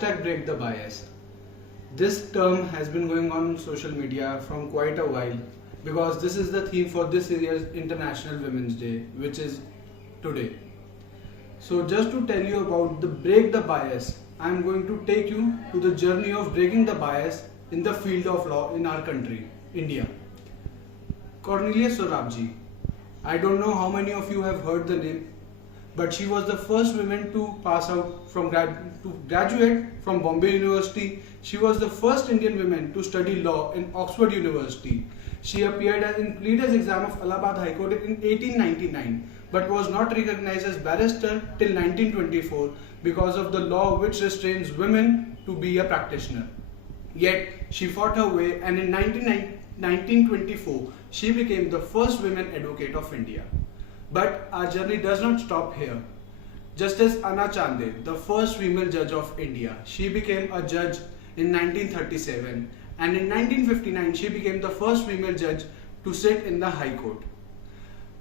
#break the bias. This term has been going on social media from quite a while because this is the theme for this year's International Women's Day, which is today. So just to tell you about the break the bias, I am going to take you to the journey of breaking the bias in the field of law in our country, India. Cornelius. I don't know how many of you have heard the name, but she was the first woman to pass out from graduate from Bombay University. She was the first Indian woman to study law in Oxford University. She appeared in pleaders exam of Allahabad High Court in 1899, but was not recognized as barrister till 1924 because of the law which restrains women to be a practitioner. Yet she fought her way, and in 1924 she became the first women advocate of India. But our journey does not stop here. Justice Anna Chande, the first female judge of India, she became a judge in 1937, and in 1959 she became the first female judge to sit in the High Court.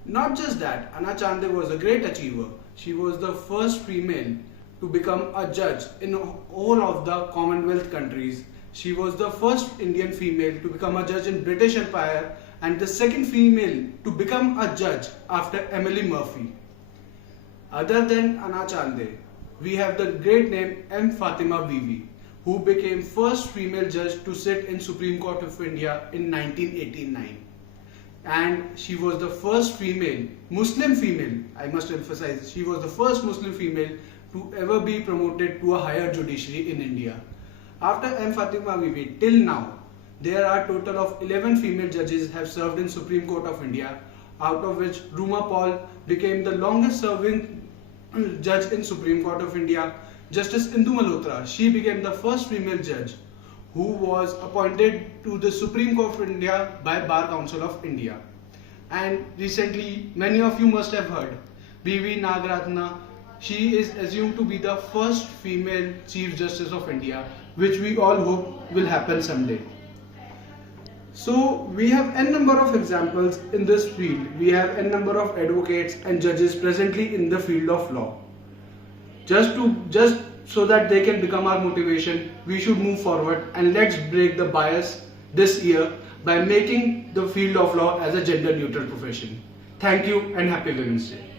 Not just that, Anna Chande was a great achiever. She was the first female to become a judge in all of the Commonwealth countries. She was the first Indian female to become a judge in British Empire and the second female to become a judge after Emily Murphy. Other than Anna Chande, we have the great name M. Fatima Bibi, who became first female judge to sit in Supreme Court of India in 1989. And she was the first female, Muslim female, I must emphasize, she was the first Muslim female to ever be promoted to a higher judiciary in India. After M. Fatima Bibi, till now, there are a total of 11 female judges have served in Supreme Court of India, out of which Ruma Paul became the longest serving judge in Supreme Court of India. Justice Indu Malhotra, she became the first female judge who was appointed to the Supreme Court of India by Bar Council of India. And recently, many of you must have heard, B.V. Nagaratna, she is assumed to be the first female Chief Justice of India, which we all hope will happen someday. So we have n number of examples in this field. We have n number of advocates and judges presently in the field of law. Just so that they can become our motivation, we should move forward and let's break the bias this year by making the field of law as a gender neutral profession. Thank you and happy Women's Day.